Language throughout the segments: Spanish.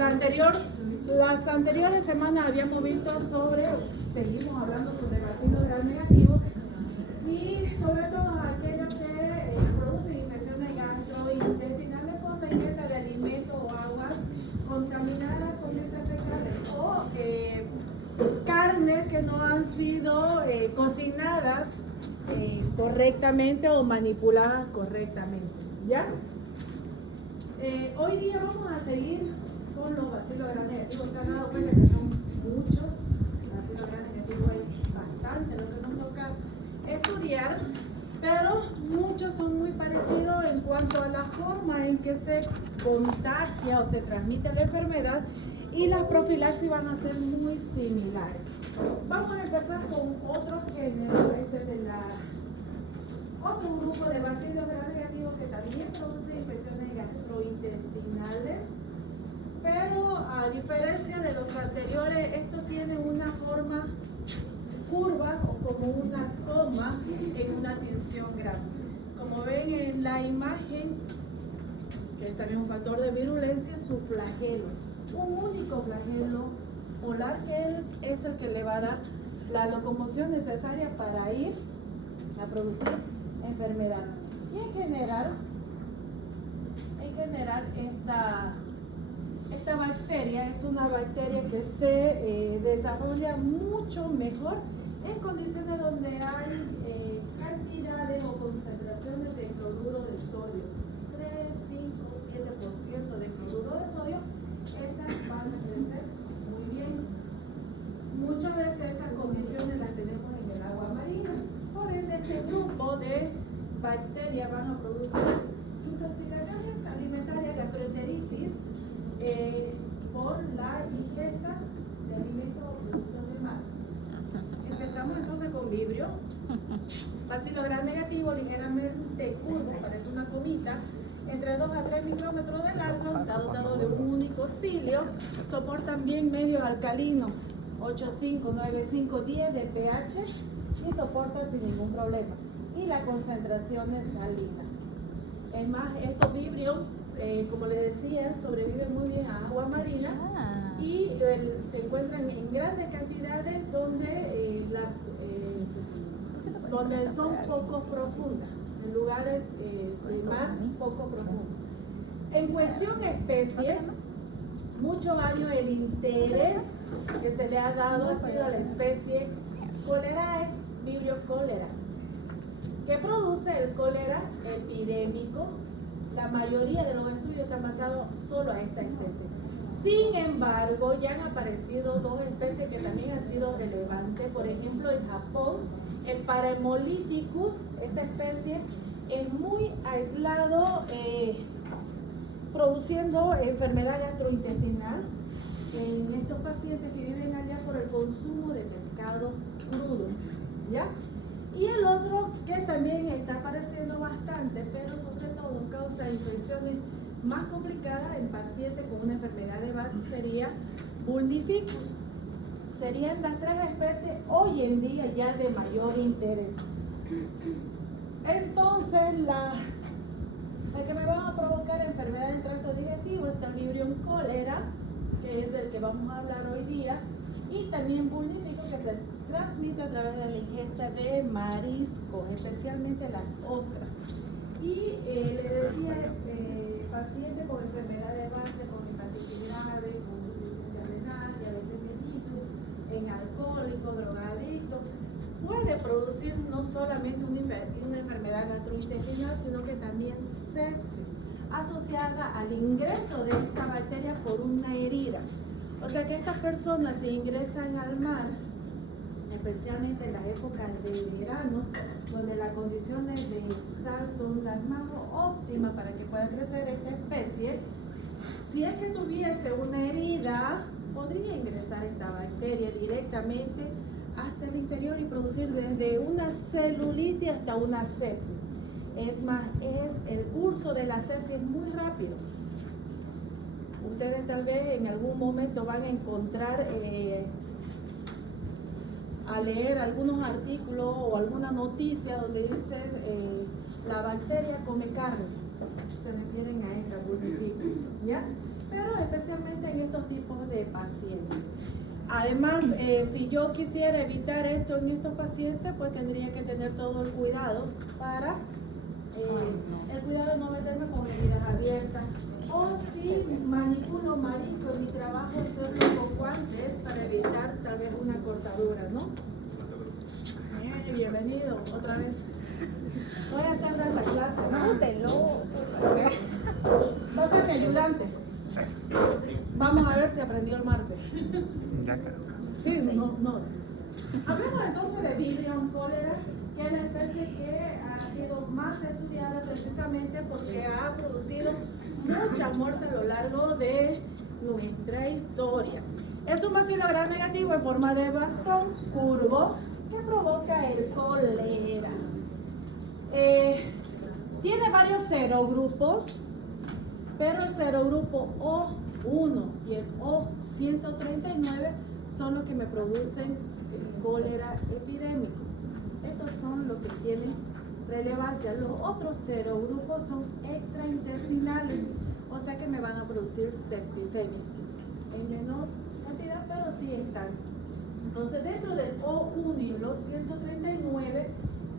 Las anteriores semanas habíamos visto seguimos hablando sobre bacilos gram negativos y sobre todo aquellos que producen infecciones gastrointestinales por la ingesta de alimentos o aguas contaminadas con heces fecales o carnes que no han sido cocinadas correctamente o manipuladas correctamente. ¿Ya? Hoy día vamos a seguir con los bacilos gram negativos. Se han dado cuenta que son muchos bacilos gram negativos, hay bastante lo que nos toca estudiar, pero muchos son muy parecidos en cuanto a la forma en que se contagia o se transmite la enfermedad, y las profilaxis van a ser muy similares. Vamos a empezar con otro género, otro grupo de bacilos gram negativos que también producen infecciones gastrointestinales, pero a diferencia de los anteriores, estos tienen una forma curva o como una coma en una tinción gráfica. Como ven en la imagen, que es también un factor de virulencia, su flagelo, un único flagelo polar que es el que le va a dar la locomoción necesaria para ir a producir enfermedad. Y en general esta bacteria es una bacteria que se desarrolla mucho mejor en condiciones donde hay cantidades o concentraciones de cloruro de sodio, 3, 5, 7% de cloruro de sodio. Estas van a crecer muy bien. Muchas veces esas condiciones las tenemos en el agua marina. Por ende, este grupo de bacterias van a producir intoxicaciones alimentarias, gastroenteritis, por la ingesta de alimentos o productos del mar. Empezamos entonces con Vibrio. Bacilo gram negativo, ligeramente curvo, parece una comita, entre 2 a 3 micrómetros de largo, está dotado de un único cilio, soportan bien medios alcalinos, 8,5, 9,5, 10 de pH y soportan sin ningún problema. Y la concentración es salina. Es más, estos Vibrios, como les decía, sobreviven muy bien a agua marina y se encuentran en grandes cantidades donde son poco profundas, en lugares de mar poco profundos. En cuestión especie, muchos años el interés que se le ha dado ha sido a la especie Cholerae, Vibrio cholera, que produce el cólera epidémico. La mayoría de los estudios están basados solo a esta especie. Sin embargo, ya han aparecido dos especies que también han sido relevantes. Por ejemplo, en Japón, el Paremolithicus, esta especie es muy aislado, produciendo enfermedad gastrointestinal en estos pacientes que viven allá por el consumo de pescado crudo, ¿ya? Y el otro que también está apareciendo bastante, pero sobre todo causa infecciones más complicadas en pacientes con una enfermedad de base, sería Bulnificus. Serían las tres especies hoy en día ya de mayor interés. Entonces, la que me van a provocar enfermedad del tracto digestivo está el Vibrio cholera, que es del que vamos a hablar hoy día, y también Bulnificus, que se transmite a través de la ingesta de mariscos, especialmente las ostras. Y le decía, pacientes con enfermedad de base, con hepatitis grave, con insuficiencia renal, diabetes mellitus, en alcohólicos, drogadictos, puede producir no solamente una enfermedad gastrointestinal, sino que también sepsis, asociada al ingreso de esta bacteria por una herida. O sea que estas personas se ingresan al mar, especialmente en las épocas de verano, donde las condiciones de sal son las más óptimas para que pueda crecer esta especie. Si es que tuviese una herida, podría ingresar esta bacteria directamente hasta el interior y producir desde una celulitis hasta una sepsis. Es más, el curso de la sepsis es muy rápido. Ustedes tal vez en algún momento van a encontrar, a leer algunos artículos o alguna noticia donde dice la bacteria come carne. Se refieren a esta Bulnificus, ¿ya? Pero especialmente en estos tipos de pacientes. Además, si yo quisiera evitar esto en estos pacientes, pues tendría que tener todo el cuidado para el cuidado de no meterme con heridas abiertas. O si manipulo marisco en mi trabajo, hacerlo con guantes para evitar tal vez una cortadura, ¿no? Bienvenido otra vez. Voy a hacer la clase, ¿no? Va a ser mi ayudante. Vamos a ver si aprendió el martes. Sí, no. Hablemos entonces de Vibrio cólera, que es la especie que ha sido más estudiada precisamente porque ha producido mucha muerte a lo largo de nuestra historia. Es un bacilo gram negativo en forma de bastón curvo que provoca el cólera. Tiene varios serogrupos, pero el serogrupo O1 y el O139 son los que me producen cólera epidémico. Estos son los que tienen relevancia. Los otros serogrupos son extraintestinales, o sea que me van a producir septicemia en menor cantidad, pero sí están. Entonces, dentro del O1 y los 139,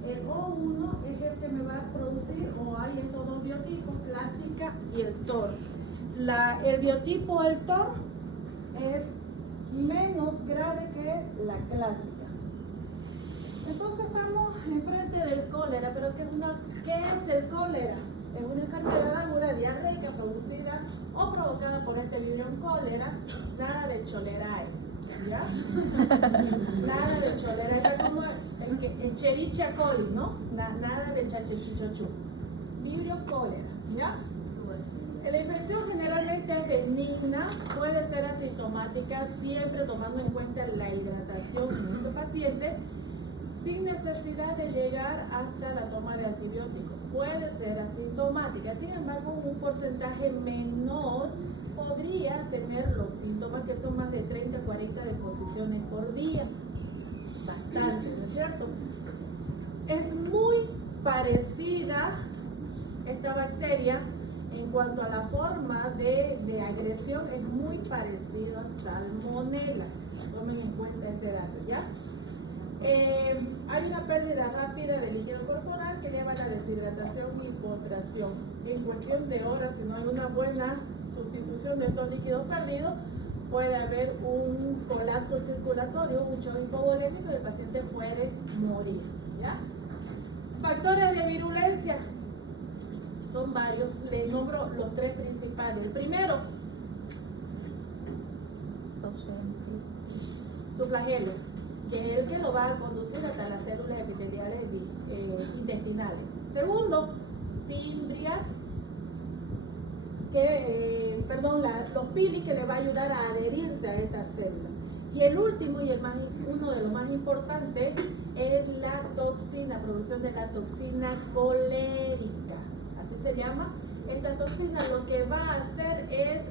el O1 es el que me va a producir, o hay estos dos biotipos, clásica y el TOR. El biotipo, el TOR, es menos grave que la clásica. Entonces estamos enfrente del cólera, pero ¿qué es el cólera? Es una enfermedad aguda diarreica producida o provocada por este Vibrio cólera, nada de cholerae, ¿ya? Nada de cholerae, es como el Escherichia coli, ¿no? Nada de chachichuchochu. Vibrio cólera, ¿ya? La infección generalmente es benigna, puede ser asintomática, siempre tomando en cuenta la hidratación de este paciente, sin necesidad de llegar hasta la toma de antibióticos. Puede ser asintomática, sin embargo, un porcentaje menor podría tener los síntomas, que son más de 30 a 40 deposiciones por día. Bastante, ¿no es cierto? Es muy parecida esta bacteria en cuanto a la forma de agresión, es muy parecido a Salmonella. Tomen en cuenta este dato, ¿ya? Hay una pérdida rápida de líquido corporal que lleva a la deshidratación y hipotración. En cuestión de horas, si no hay una buena sustitución de estos líquidos perdidos, puede haber un colapso circulatorio, un shock hipovolémico y el paciente puede morir, ¿ya? Factores de virulencia son varios, les nombro los tres principales. El primero, su flagelo, que es el que lo va a conducir hasta las células epiteliales intestinales. Segundo, fimbrias, los pili, que le va a ayudar a adherirse a estas células. Y el último, y uno de los más importantes, es la toxina, producción de la toxina colérica. Así se llama. Esta toxina lo que va a hacer es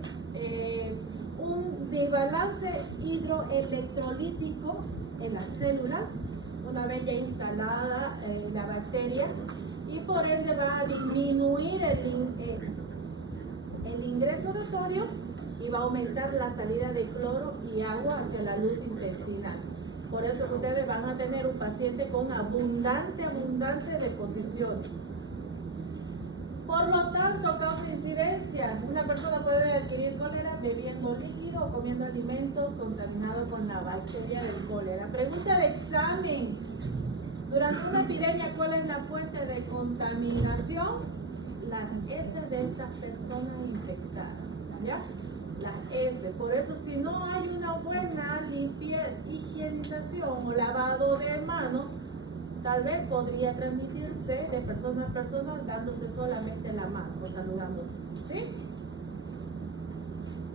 un desbalance hidroelectrolítico en las células, una vez ya instalada la bacteria, y por ende va a disminuir el ingreso de sodio y va a aumentar la salida de cloro y agua hacia la luz intestinal. Por eso ustedes van a tener un paciente con abundante deposiciones. Por lo tanto, causa incidencia. Una persona puede adquirir cólera bebiendo líquido o comiendo alimentos contaminados con la bacteria del cólera. Pregunta de examen. Durante una epidemia, ¿cuál es la fuente de contaminación? Las heces de estas personas infectadas, ¿ya? Las heces. Por eso, si no hay una buena higienización o lavado de manos, tal vez podría transmitirse de persona a persona dándose solamente la mano o saludándose, ¿sí?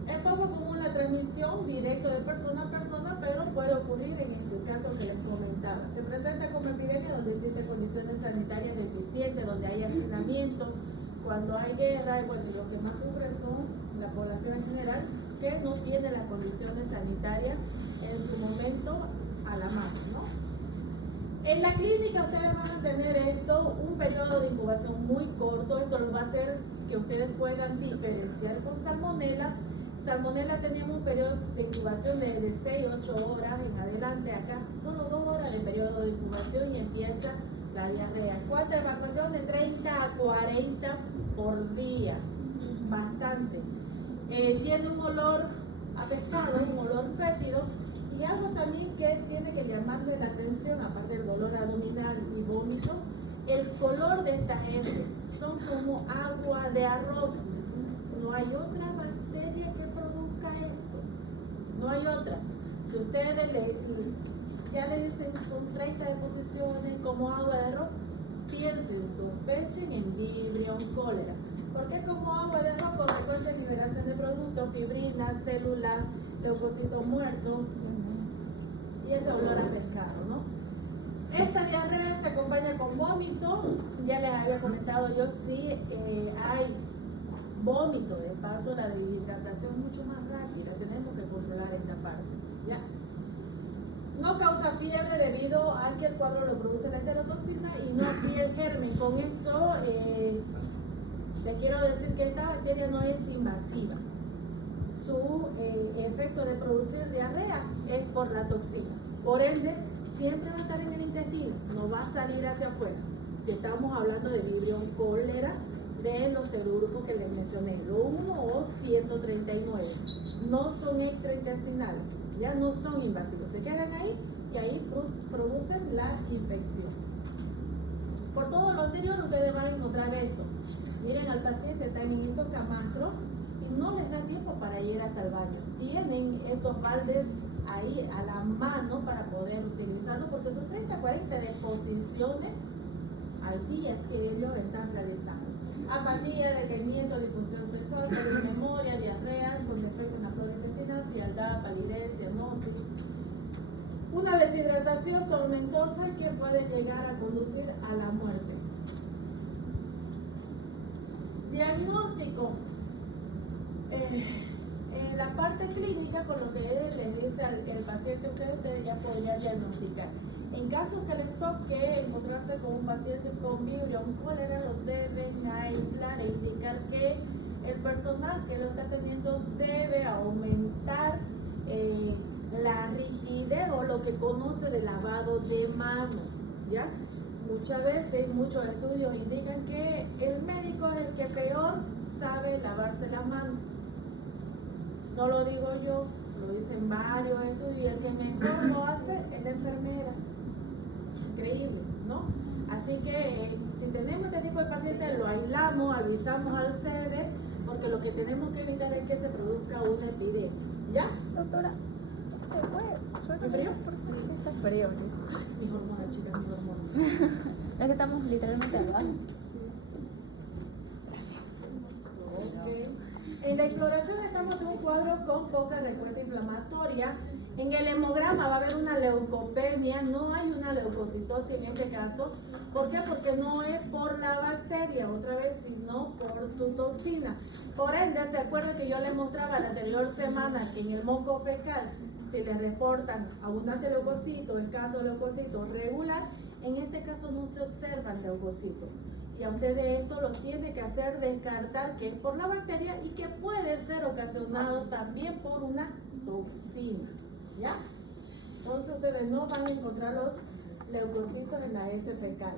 Es poco común la transmisión directa de persona a persona, pero puede ocurrir en este caso que les comentaba. Se presenta como epidemia donde existen condiciones sanitarias deficientes, donde hay hacinamiento, cuando hay guerra, y bueno, los que más sufren son la población en general, que no tiene las condiciones sanitarias en su momento a la mano, ¿no? En la clínica ustedes van a tener un periodo de incubación muy corto. Esto les va a hacer que ustedes puedan diferenciar con Salmonella Salmonella teníamos un periodo de incubación de 6 a 8 horas en adelante. Acá solo 2 horas de periodo de incubación y empieza la diarrea. ¿Cuánta evacuación? De 30 a 40 por día. Bastante. Tiene un olor a pescado, un olor fétido. Y algo también que tiene que llamarle la atención, aparte del dolor abdominal y vómito, el color de estas heces son como agua de arroz. No hay otra bacteria que produzca esto. No hay otra. Si ustedes ya le dicen son 30 deposiciones como agua de arroz, piensen, sospechen en Vibrio cólera. ¿Por qué como agua de arroz? Consecuencia de liberación de productos, fibrinas, células, leucocitos muertos y ese olor a pescado, ¿no? Esta diarrea se acompaña con vómito. Ya les había comentado yo, sí hay vómito, de paso la deshidratación es mucho más rápida, tenemos que controlar esta parte, ¿ya? No causa fiebre debido a que el cuadro lo produce la enterotoxina y no así el germen. Con esto les quiero decir que esta bacteria no es invasiva. Su efecto de producir diarrea es por la toxina. Por ende, siempre va a estar en el intestino, no va a salir hacia afuera. Si estamos hablando de Vibrio cólera, de los serogrupos que les mencioné, lo 1 o 139, no son extraintestinales, ya no son invasivos, se quedan ahí y ahí producen la infección. Por todo lo anterior ustedes van a encontrar esto. Miren al paciente, está en estos camastros y no les da tiempo para ir hasta el baño. Tienen estos baldes ahí a la mano para poder utilizarlo porque son 30 40 deposiciones al día que ellos están realizando. Apatía, decaimiento, disfunción sexual, pérdida de memoria, diarrea, con defecto en la flora intestinal, frialdad, palidez, cianosis. Una deshidratación tormentosa que puede llegar a conducir a la muerte. Diagnóstico. En la parte clínica, con lo que les dice el paciente, ustedes ya podrían diagnosticar. En caso que les toque encontrarse con un paciente con Vibrio cólera, lo deben aislar e indicar que el personal que lo está atendiendo debe aumentar la rigidez o lo que conoce de lavado de manos, ¿ya? Muchas veces, muchos estudios indican que el médico es el que peor sabe lavarse las manos. No lo digo yo, lo dicen varios estudios, y el que mejor lo hace es la enfermera. Increíble, ¿no? Así que si tenemos este tipo de pacientes, lo aislamos, avisamos al sede, porque lo que tenemos que evitar es que se produzca una epidemia. ¿Ya? Doctora, ¿Me frío? Sí, está frío. Mis hormonas, chicas, mis hormonas. Es que estamos literalmente al baño. En la exploración estamos en un cuadro con poca respuesta inflamatoria. En el hemograma va a haber una leucopenia, no hay una leucocitosis en este caso. ¿Por qué? Porque no es por la bacteria, otra vez, sino por su toxina. Por ende, se acuerda que yo les mostraba la anterior semana que en el moco fecal, si les reportan abundante leucocito, escaso leucocito, regular, en este caso no se observan leucocitos. Y a ustedes esto lo tiene que hacer descartar que es por la bacteria y que puede ser ocasionado también por una toxina, ¿ya? Entonces ustedes no van a encontrar los leucocitos en la heces fecal.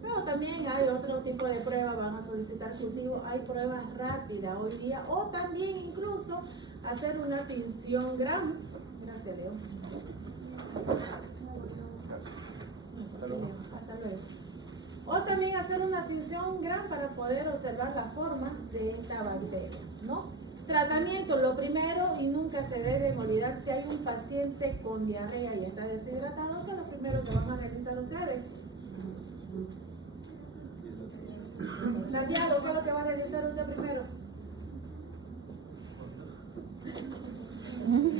Pero también hay otro tipo de pruebas, van a solicitar cultivo, hay pruebas rápidas hoy día, o también incluso hacer una tinción Gram. Gracias, Leo. Hasta luego. O también hacer una tinción Gram para poder observar la forma de esta bacteria, ¿no? Tratamiento, lo primero, y nunca se deben olvidar, si hay un paciente con diarrea y está deshidratado, que es lo primero que van a realizar ustedes. Santiago, ¿qué es lo que va a realizar usted primero?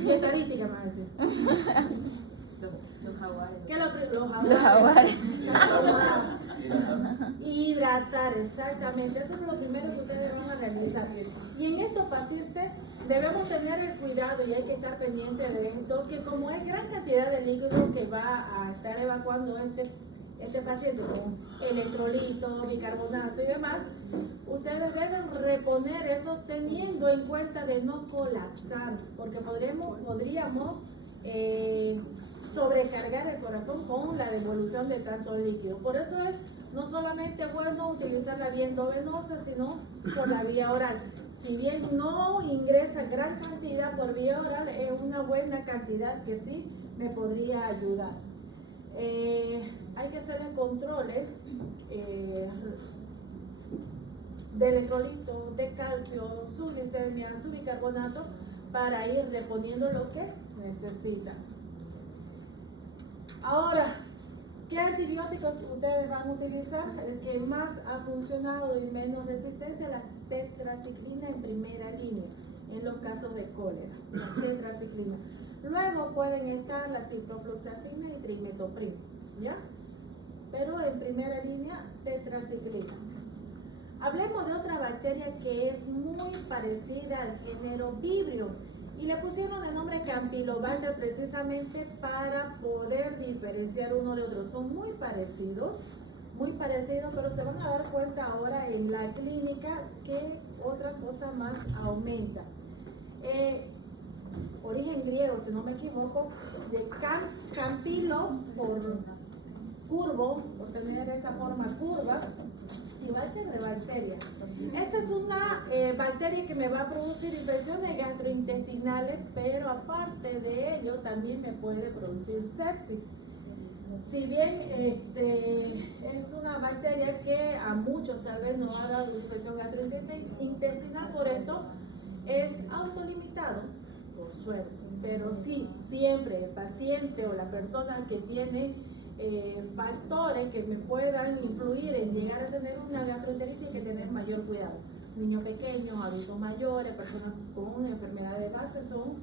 ¿Qué estadística me va a decir? Los jaguares. ¿Qué es los Los jaguares. Hidratar, exactamente. Eso es lo primero que ustedes van a realizar. Y en estos pacientes debemos tener el cuidado y hay que estar pendiente de esto, que como es gran cantidad de líquido que va a estar evacuando este paciente con electrolito, bicarbonato y demás, ustedes deben reponer eso teniendo en cuenta de no colapsar, porque podríamos sobrecargar el corazón con la devolución de tanto líquido. Por eso es no solamente bueno utilizar la vía endovenosa, sino por la vía oral. Si bien no ingresa gran cantidad por vía oral, es una buena cantidad que sí me podría ayudar. Hay que hacer controles de electrolito, de calcio, su glicemia, su bicarbonato, para ir reponiendo lo que necesita. Ahora, ¿qué antibióticos ustedes van a utilizar? El que más ha funcionado y menos resistencia, la tetraciclina en primera línea, en los casos de cólera, la tetraciclina. Luego pueden estar la ciprofloxacina y trimetoprina, ¿ya? Pero en primera línea, tetraciclina. Hablemos de otra bacteria que es muy parecida al género Vibrio y le pusieron el nombre Campylobacter precisamente para poder diferenciar uno de otro. Son muy parecidos, pero se van a dar cuenta ahora en la clínica que otra cosa más aumenta. Origen griego, si no me equivoco, de campilo por curvo, por tener esa forma curva, y Bacter de bacteria. Esta es una bacteria que me va a producir infecciones gastrointestinales, pero aparte de ello también me puede producir sepsis. Si bien es una bacteria que a muchos tal vez no ha dado infección gastrointestinal, por esto es autolimitado, por suerte. Pero sí, siempre el paciente o la persona que tiene factores que me puedan influir en llegar a tener una gastroenteritis, hay que tener mayor cuidado. Niños pequeños, adultos mayores, personas con enfermedades de base son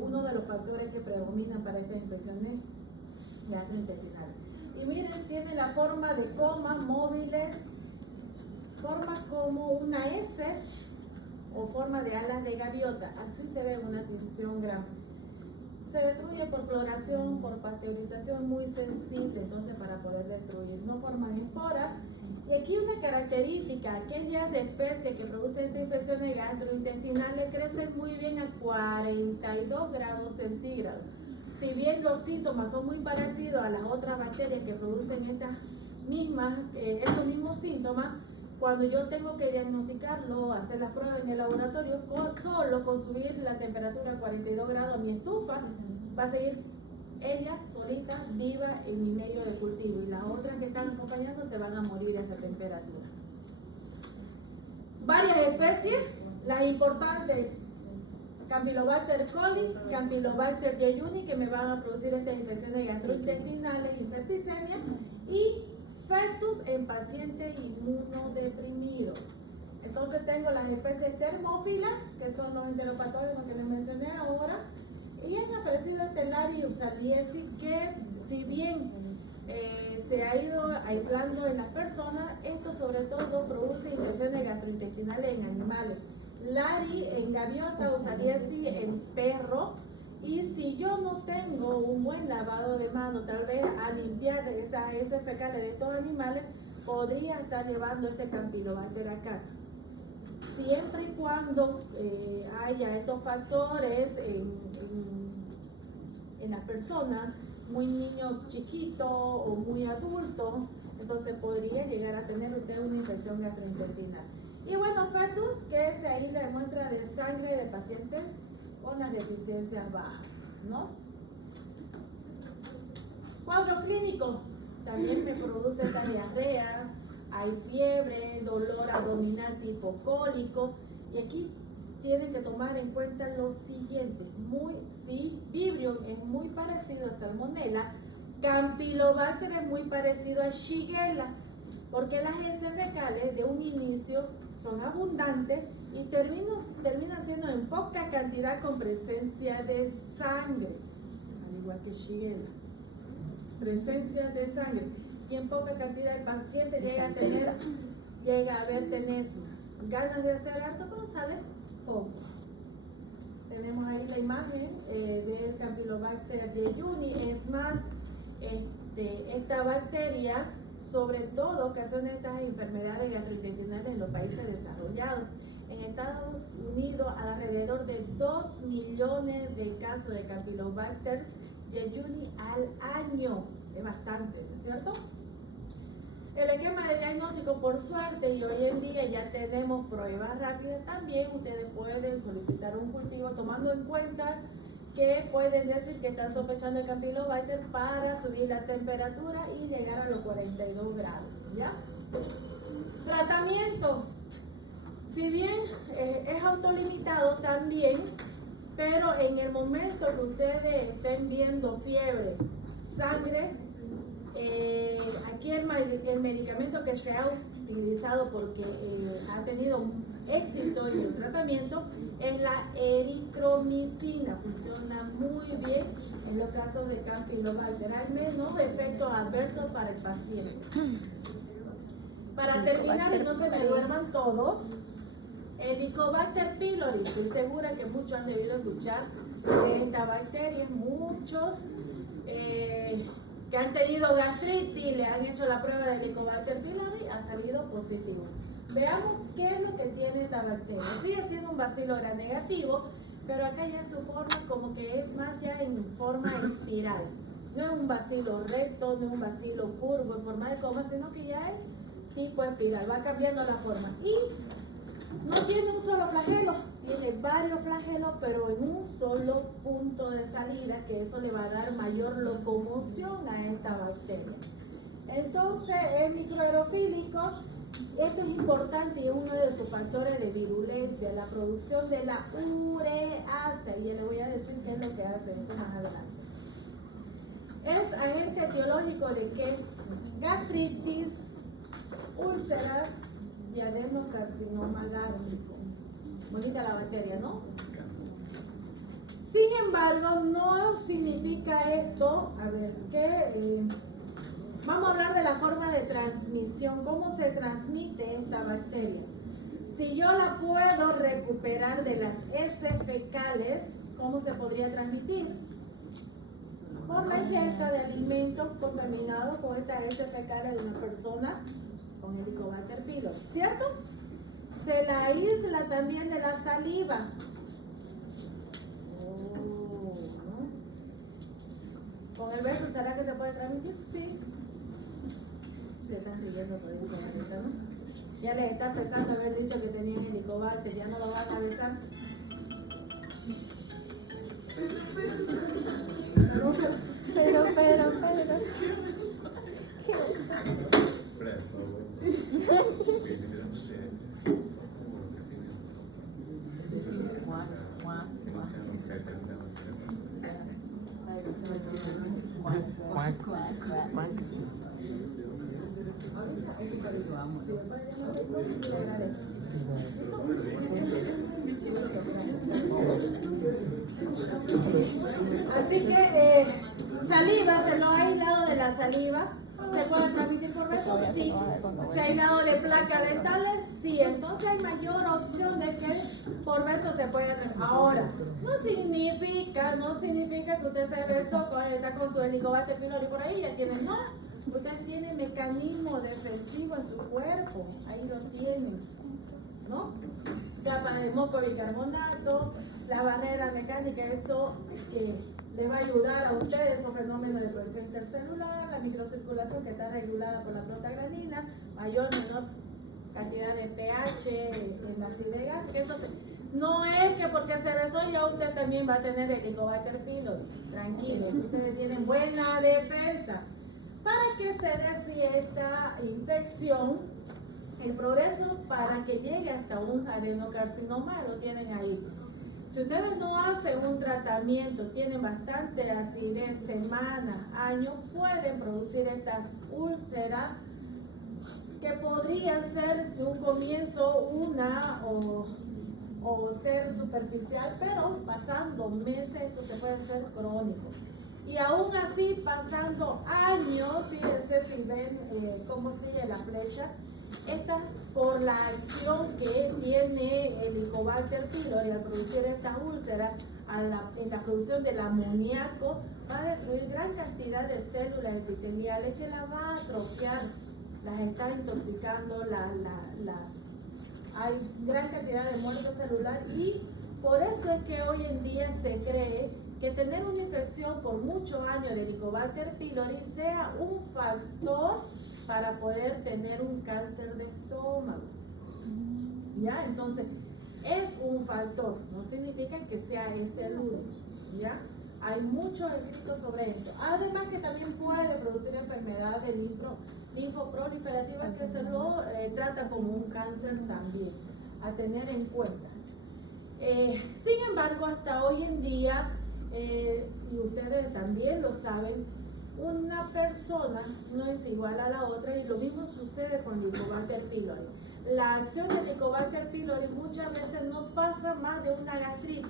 uno de los factores que predominan para estas infecciones gastrointestinales. Y miren, tiene la forma de comas móviles, forma como una S o forma de alas de gaviota. Así se ve una tinción grande. Se destruye por floración, por pasteurización, muy sensible, entonces para poder destruir. No forman esporas. Y aquí una característica, aquellas especies que producen estas infecciones gastrointestinales crecen muy bien a 42 grados centígrados. Si bien los síntomas son muy parecidos a las otras bacterias que producen estos mismos síntomas, cuando yo tengo que diagnosticarlo, hacer las pruebas en el laboratorio, solo con subir la temperatura a 42 grados a mi estufa, va a seguir ella solita, viva en mi medio de cultivo, y las otras que están acompañando se van a morir a esa temperatura. Varias especies, las importantes, Campylobacter coli, Campylobacter jejuni, que me van a producir estas infecciones gastrointestinales y septicemia, y fetus en pacientes inmunodeprimidos. Entonces tengo las especies termófilas, que son los enteropatógenos que les mencioné ahora, y han aparecido Stellari y Upsaliesi, que si bien se ha ido aislando en las personas, esto sobre todo produce infecciones gastrointestinales en animales. Lari en gaviota, Upsaliesi en perro. Y si yo no tengo un buen lavado de manos, tal vez a limpiar esas heces fecales de estos animales, podría estar llevando este Campylobacter a casa. Siempre y cuando haya estos factores en las personas, muy niño chiquito o muy adulto, entonces podría llegar a tener usted una infección gastrointestinal. Y bueno, fetus, que es ahí la muestra de sangre de pacientes con las deficiencias bajas, ¿no? Cuadro clínico, también me produce esta diarrea, hay fiebre, dolor abdominal tipo cólico, y aquí tienen que tomar en cuenta lo siguiente: si Vibrio es muy parecido a Salmonella, Campylobacter es muy parecido a Shigella, porque las heces fecales de un inicio son abundantes y terminan siendo en poca cantidad con presencia de sangre, al igual que Shigella. Presencia de sangre. Y en poca cantidad el paciente llega a ver tenesma. Ganas de hacer harto, pero sale poco. Tenemos ahí la imagen del Campylobacter jejuni. Es más, esta bacteria, sobre todo ocasiona estas enfermedades gastrointestinales en los países desarrollados. En Estados Unidos, alrededor de 2 millones de casos de Campylobacter jejuni al año. Es bastante, ¿no es cierto? El esquema de diagnóstico, por suerte, y hoy en día ya tenemos pruebas rápidas, también ustedes pueden solicitar un cultivo tomando en cuenta que pueden decir que están sospechando el Campylobacter para subir la temperatura y llegar a los 42 grados, ¿ya? Tratamiento. Si bien es autolimitado también, pero en el momento que ustedes estén viendo fiebre, sangre, aquí el medicamento que se ha utilizado porque ha tenido éxito en el tratamiento es la eritromicina. Funciona muy bien en los casos de Campylobacter, al menos efectos adversos para el paciente. Para terminar, y no se me duerman todos, Helicobacter pylori, estoy segura que muchos han debido escuchar de esta bacteria, muchos que han tenido gastritis, le han hecho la prueba de Helicobacter pylori, ha salido positivo. Veamos qué es lo que tiene esta bacteria. Sigue siendo un bacilo gram negativo, pero acá ya su forma como que es más ya en forma espiral. No es un bacilo recto, no es un bacilo curvo en forma de coma, sino que ya es tipo espiral, va cambiando la forma. Y no tiene un solo flagelo, tiene varios flagelos, pero en un solo punto de salida, que eso le va a dar mayor locomoción a esta bacteria. Entonces, es microaerofílico. Esto es importante y es uno de sus factores de virulencia, la producción de la ureasa, y ya le voy a decir qué es lo que hace esto más adelante. Es agente etiológico de qué? Gastritis, úlceras y adenocarcinoma gástrico. Bonita la bacteria, ¿no? Sin embargo, no significa esto, a ver, que vamos a hablar de la forma de transmisión, cómo se transmite esta bacteria. Si yo la puedo recuperar de las heces fecales, ¿cómo se podría transmitir? Por la ingesta de alimentos contaminados con estas heces fecales de una persona con Helicobacter pylori, ¿cierto? Se la aísla también de la saliva. ¿Con el beso será que se puede transmitir? Sí. Se están riendo por eso, ¿no? Ya les está empezando a haber dicho que tenían Helicobacter, ya no lo van a besar. Pero. Así que saliva, se lo ha aislado de la saliva. ¿Se puede transmitir por besos? Sí. ¿Se ha aislado de placa dentales? Sí. Entonces hay mayor opción de que por besos se puede transmitir. Ahora, no significa que usted se besó, está con su Helicobacter pylori por ahí, ya tiene, no. Usted tiene mecanismo defensivo en su cuerpo, ahí lo tienen, ¿no? Capa de moco bicarbonato, la barrera mecánica, eso les va a ayudar a ustedes, esos fenómenos de presión intercelular, la microcirculación que está regulada por la prostaglandina, mayor o menor cantidad de pH en la acidez gástrica. Entonces, no es que porque se besó ya usted también va a tener Helicobacter pylori. Tranquilo, ustedes tienen buena defensa. Para que se dé esta infección, el progreso para que llegue hasta un adenocarcinoma lo tienen ahí. Si ustedes no hacen un tratamiento, tienen bastante acidez, semanas, años, pueden producir estas úlceras que podrían ser de un comienzo una o ser superficial, pero pasando meses esto se puede hacer crónico. Y aún así, pasando años, fíjense si ven cómo sigue la flecha, Estas por la acción que tiene el Helicobacter pylori al producir estas úlceras, en la producción del amoníaco, va a destruir gran cantidad de células epiteliales que las va a atrofiar, las está intoxicando, hay gran cantidad de muerte celular y por eso es que hoy en día se cree que tener una infección por muchos años de Helicobacter pylori sea un factor para poder tener un cáncer de estómago. ¿Ya? Entonces, es un factor, no significa que sea ese el único. ¿Ya? Hay muchos escritos sobre eso. Además que también puede producir enfermedades linfoproliferativas que se lo trata como un cáncer también, a tener en cuenta. Sin embargo, hasta hoy en día, y ustedes también lo saben, una persona no es igual a la otra y lo mismo sucede con el Helicobacter pylori. La acción del Helicobacter pylori muchas veces no pasa más de una gastritis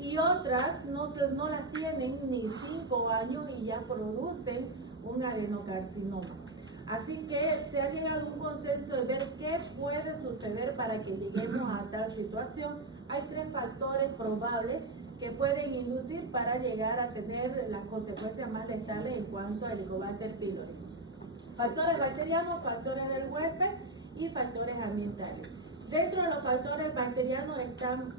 y otras no las tienen ni 5 años y ya producen un adenocarcinoma. Así que se ha llegado a un consenso de ver qué puede suceder para que lleguemos a tal situación. Hay 3 factores probables que pueden inducir para llegar a tener las consecuencias más letales en cuanto al Helicobacter pylori. Factores bacterianos, factores del huésped y factores ambientales. Dentro de los factores bacterianos están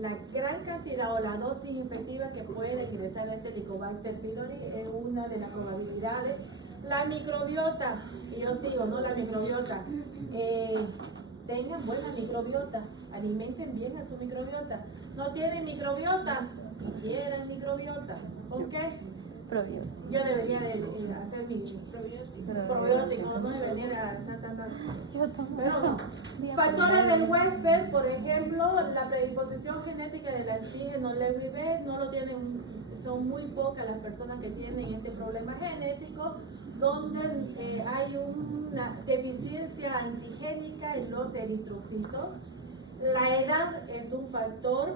la gran cantidad o la dosis infectiva que puede ingresar este Helicobacter pylori, es una de las probabilidades. La microbiota, y yo sigo, ¿no? La microbiota. Tengan buena microbiota, alimenten bien a su microbiota. No tienen microbiota, quieran microbiota. ¿Por qué? Probiótico. Yo debería de hacer mi probiótico, no debería de Yo tomo pero eso. no. Factores del huésped, por ejemplo, la predisposición genética del antígeno LEWB no lo tienen, son muy pocas las personas que tienen este problema genético, donde hay una deficiencia antigénica en los eritrocitos. La edad es un factor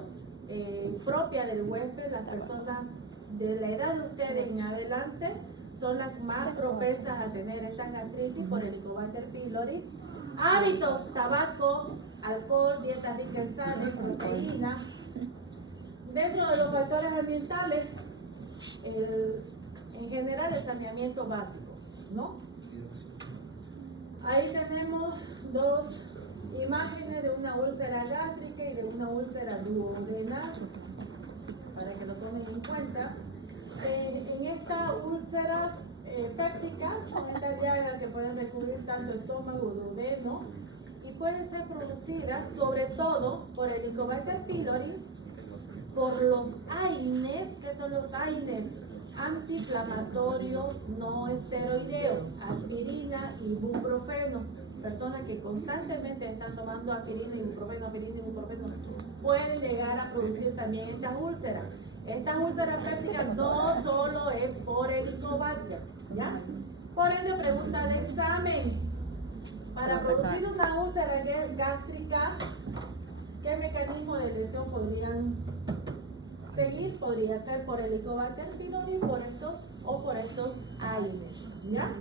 propia del huésped, las personas de la edad de ustedes en adelante son las más propensas a tener esta gastritis por el Helicobacter pylori. Hábitos: tabaco, alcohol, dieta rica en sales, proteína. Dentro de los factores ambientales, en general el saneamiento básico, ¿no? Ahí tenemos 2 imágenes de una úlcera gástrica y de una úlcera duodenal, para que lo tomen en cuenta. En estas úlceras pépticas son estas llagas que pueden recurrir tanto estómago, duodeno, y pueden ser producidas sobre todo por el Helicobacter pylori, por los AINES. ¿Qué son los AINES? Antiinflamatorios no esteroideos, aspirina y ibuprofeno. Personas que constantemente están tomando aspirina, ibuprofeno, pueden llegar a producir también estas úlceras. Estas úlceras pépticas no solo es por Helicobacter, ¿ya? Por ende, pregunta de examen. Para producir una úlcera gástrica, ¿qué mecanismo de lesión podrían seguir? Podría ser por Helicobacter pylori, por estos AINES, ¿ya?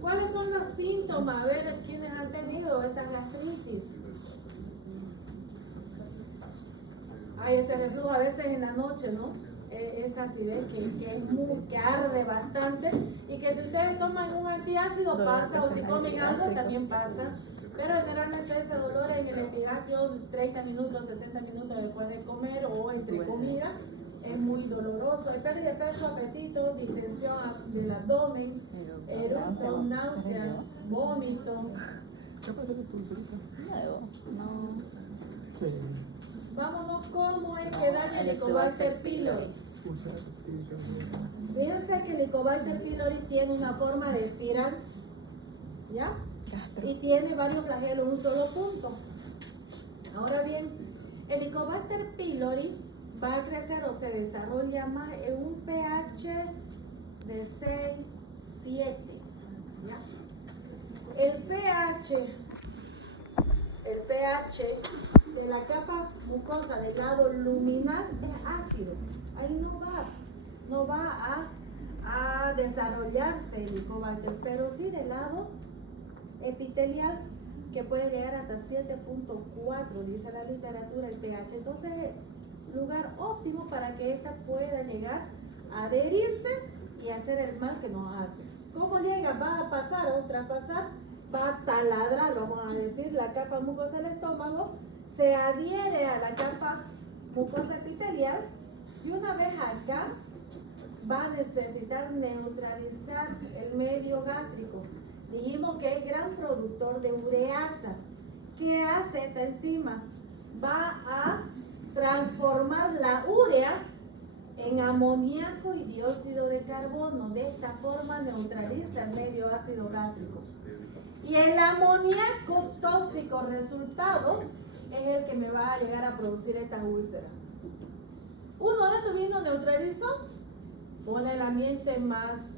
¿Cuáles son los síntomas? A ver, ¿quiénes han tenido estas gastritis? Hay ese reflujo a veces en la noche, ¿no? Esa acidez que arde bastante y que si ustedes toman un antiácido pasa, o si comen algo también pasa, pero generalmente ese dolor en el epigastrio 30 minutos, 60 minutos después de comer o entre comida es muy doloroso. Hay pérdida de peso, apetito, distensión del abdomen, eructo, náuseas, vómito. Vámonos, ¿cómo es que daña el Helicobacter pylori? Fíjense que el Helicobacter pylori tiene una forma de espiral, ¿ya? Y tiene varios flagelos en un solo punto. Ahora bien, el Helicobacter pylori va a crecer o se desarrolla más en un pH de 6, 7. ¿Ya? El pH de la capa mucosa del lado luminal es ácido. Ahí no va a desarrollarse el Helicobacter, pero sí del lado epitelial que puede llegar hasta 7.4, dice la literatura, el pH. Entonces, lugar óptimo para que esta pueda llegar a adherirse y hacer el mal que nos hace. ¿Cómo llega? Va a pasar o traspasar, va a taladrar, vamos a decir, la capa mucosa del estómago, se adhiere a la capa mucosa epitelial y una vez acá va a necesitar neutralizar el medio gástrico. Dijimos que es gran productor de ureasa. ¿Qué hace esta enzima? Va a transformar la urea en amoníaco y dióxido de carbono. De esta forma neutraliza el medio ácido gástrico. Y el amoníaco tóxico resultado es el que me va a llegar a producir esta úlcera. Uno de estos vinos neutralizó, pone el ambiente más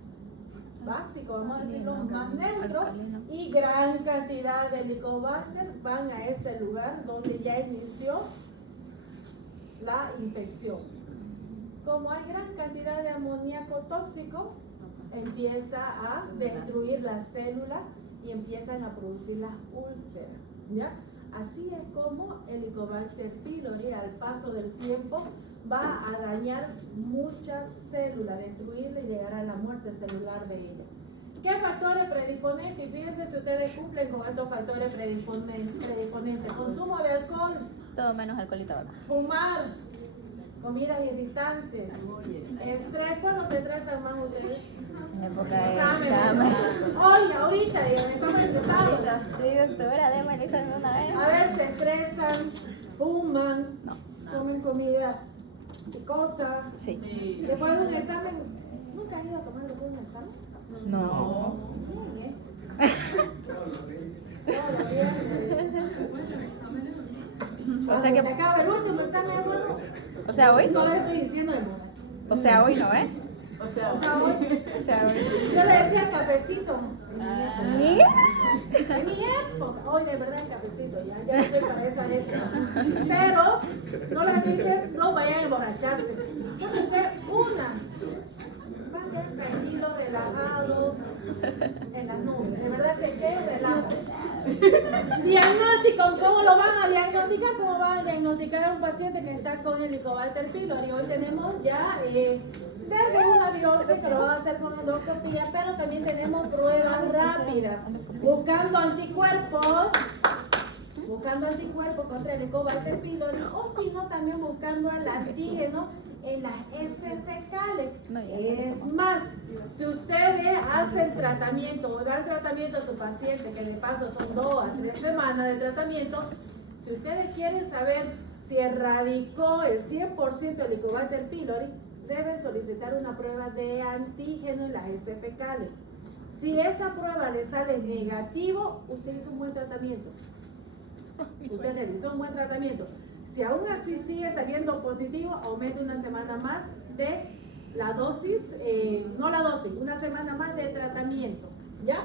básico, vamos a decirlo, más neutro, y gran cantidad de Helicobacter van a ese lugar donde ya inició la infección. Como hay gran cantidad de amoníaco tóxico, empieza a destruir las células y empiezan a producir las úlceras, ¿ya? Así es como el Helicobacter pylori al paso del tiempo va a dañar muchas células, destruirla y llegar a la muerte celular de ella. ¿Qué factores predisponentes? Y fíjense si ustedes cumplen con estos factores predisponentes. Consumo de alcohol. Todo menos alcohol y tabaco. Fumar. Comidas irritantes. Estrés. ¿Cuándo se estresan más ustedes? En época de Exámenes. examen. Hoy, ahorita, díganme, estamos empezando. Sí, doctora, déjame examen una vez. A ver, se estresan, fuman, No. comen comida picosa. Sí. Después de un examen, ¿nunca han ido a tomar después de un examen? No. Bien, Todos los viernes. O sea que, Se acaba el último examen, bueno, o sea, hoy. no les estoy diciendo de moda. O sea, hoy no, ¿eh? O sea, hoy, O sea, hoy. yo le decía cafecito. ¿Ni? En mi época, hoy de verdad es cafecito, ya no estoy para esa época. Pero no les dices, no vayan a emborracharse. Tómense una. Van a quedar tranquilos, relajados, en las nubes. De verdad que qué relajo. Diagnóstico, ¿cómo lo van a diagnosticar? ¿Cómo van a diagnosticar a un paciente que está con Helicobacter pylori? Hoy tenemos ya desde una biopsia que lo van a hacer con endoscopía, pero también tenemos pruebas rápidas, buscando anticuerpos contra el Helicobacter pylori, o si no, también buscando el antígeno en las heces fecales. Es más, si ustedes hacen tratamiento o dan tratamiento a su paciente, que de paso son 2 a 3 semanas de tratamiento, si ustedes quieren saber si erradicó el 100% del Helicobacter pylori, deben solicitar una prueba de antígeno en las heces fecales. Si esa prueba le sale negativo, usted hizo un buen tratamiento. Usted realizó un buen tratamiento. Si aún así sigue saliendo positivo, aumente una semana más de la dosis, una semana más de tratamiento, ¿ya?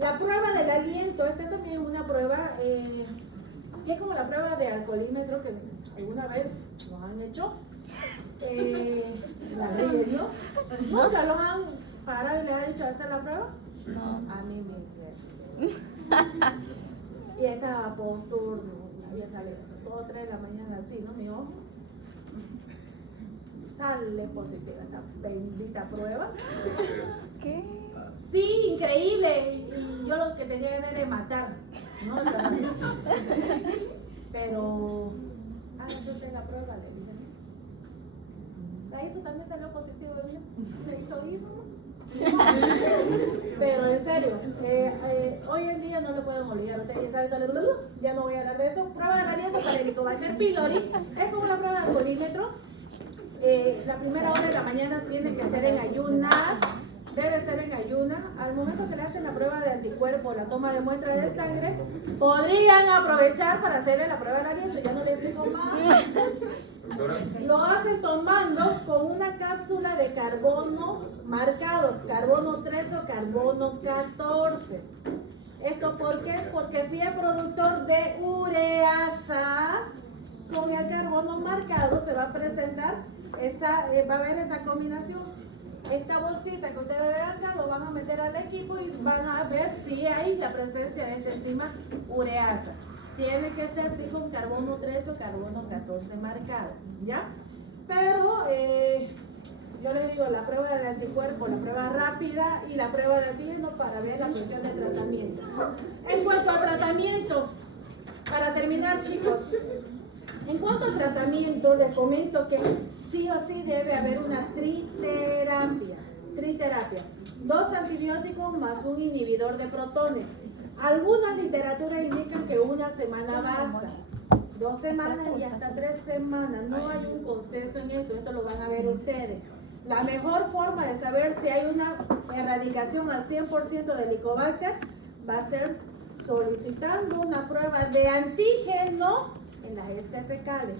La prueba del aliento, esta también es una prueba que es como la prueba de alcoholímetro que alguna vez nos han hecho. La ley, ¿no? ¿Nunca lo han parado y le han hecho hacer la prueba? No. A mí me Y esta posturno, había salido todo 3 de la mañana así, ¿no? Mi ojo. Sale positiva esa bendita prueba. ¿Qué? Sí, increíble. Y yo lo que tenía ganas era de matar, ¿no? O sea, pero hágase usted la prueba, le dije. La hizo, también salió positivo, ¿verdad? Le hizo hijo. Pero en serio, hoy en día no lo pueden olvidar. Ustedes ya saben, ya no voy a hablar de eso. Prueba de aliento para el Helicobacter pylori es como la prueba de alcoholímetro. La primera hora de la mañana tiene que ser en ayunas, debe ser en ayunas. Al momento que le hacen la prueba de anticuerpos, la toma de muestra de sangre, podrían aprovechar para hacerle la prueba de aliento. Ya no le explico más. Lo hacen tomando con una cápsula de carbono marcado, carbono 13 o carbono 14. ¿Esto por qué? Porque si es productor de ureasa, con el carbono marcado se va a presentar va a haber esa combinación. Esta bolsita que ustedes ven acá lo van a meter al equipo y van a ver si hay la presencia de esta enzima ureasa. Tiene que ser sí con carbono 13 o carbono 14 marcado, ¿ya? Pero yo les digo, la prueba de anticuerpo, la prueba rápida y la prueba de antígeno para ver la cuestión de tratamiento. En cuanto a tratamiento, para terminar, chicos, en cuanto al tratamiento, les comento que sí o sí debe haber una triterapia. 2 antibióticos más un inhibidor de protones. Algunas literaturas indican que 1 semana basta. 2 semanas y hasta 3 semanas. No hay un consenso en esto lo van a ver ustedes. La mejor forma de saber si hay una erradicación al 100% del Helicobacter va a ser solicitando una prueba de antígeno en las heces fecales.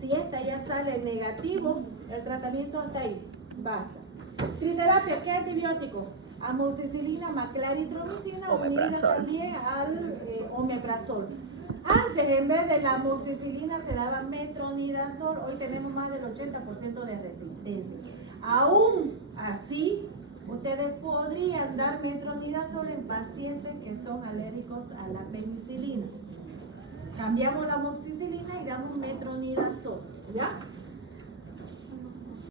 Si esta ya sale negativo, el tratamiento hasta ahí, basta. Triterapia, ¿qué antibiótico? Amoxicilina, maclaritromicina, unida también al omeprazol. Antes, en vez de la amoxicilina, se daba metronidazol. Hoy tenemos más del 80% de resistencia. Aún así, ustedes podrían dar metronidazol en pacientes que son alérgicos a la penicilina. Cambiamos la amoxicilina y damos metronidazol, ¿ya?